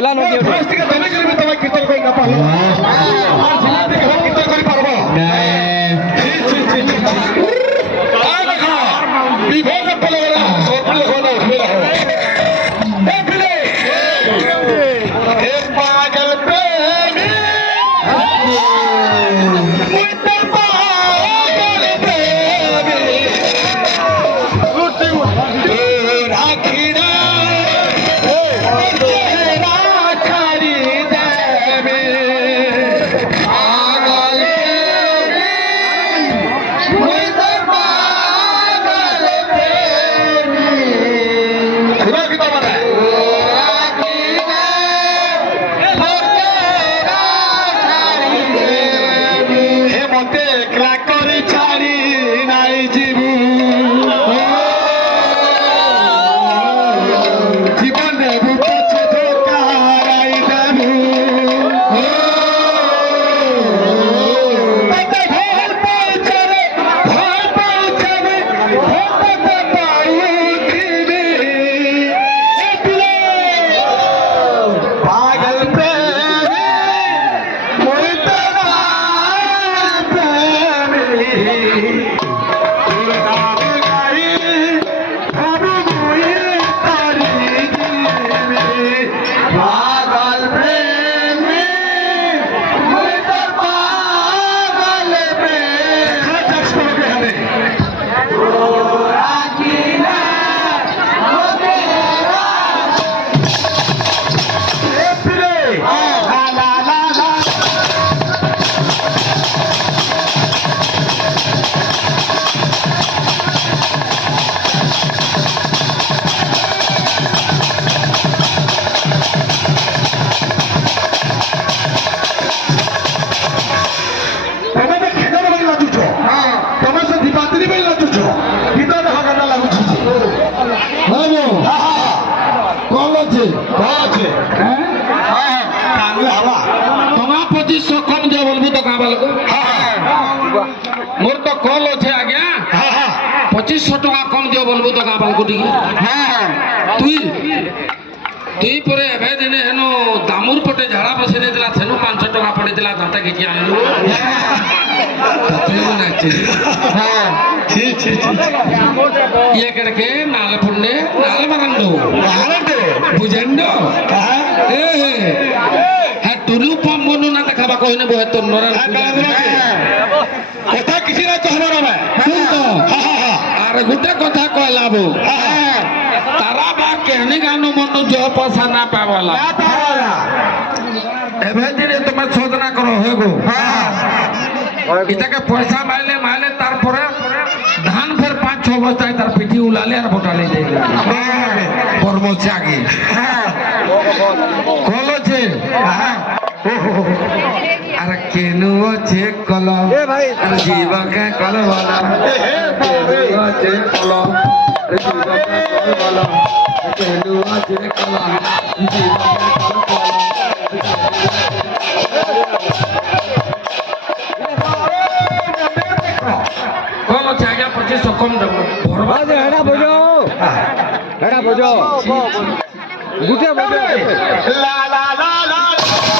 শৈলা নদী তুমি করবি তোমায় কীর্তন করি না পারো আর ছেলে থেকে কীর্তন করি পারবো বিভোগ ফলে সবগুলো হলো ফেরা পাগল প্রেমী मोर तो कॉल अच्छे आज्ञा 2500 टका कम दियो बोलबो तो गाबाल को टिके तुई तुई परे एबे दिने हेनो दामुर पटे झाड़ा बसे देला थेनु 500 टका पड़े दिला दाता के आनलु ततले नाचे छी छी छी ये करके नाल पुन्ने नाल मरंदो बुझंदो है तुरु पमनो ना देखा कहने बहे तो नरन কথা কিছু না कहना मैं सुन तो अरे गुटे कथा कहला बो तारा बा कहने गानो मनो जो पैसा ना पावला एबे दिने तुम शोधना करो हेगो इतके पैसा माइले माइले तार परे धान फिर 5-6 बस्ता तार पिठी उलाले और बोटाले दे परमो चागी कलो छे अरे केनु छे कलो ए भाई अरे जीव के कलो वाला केनु छे कलो अरे जीव के कलो वाला केनु छे कलो जीव के कलो वाला कलो छे आगे 2500 कम दे भरबा दे हेडा बजो गुटे बजो ला ला ला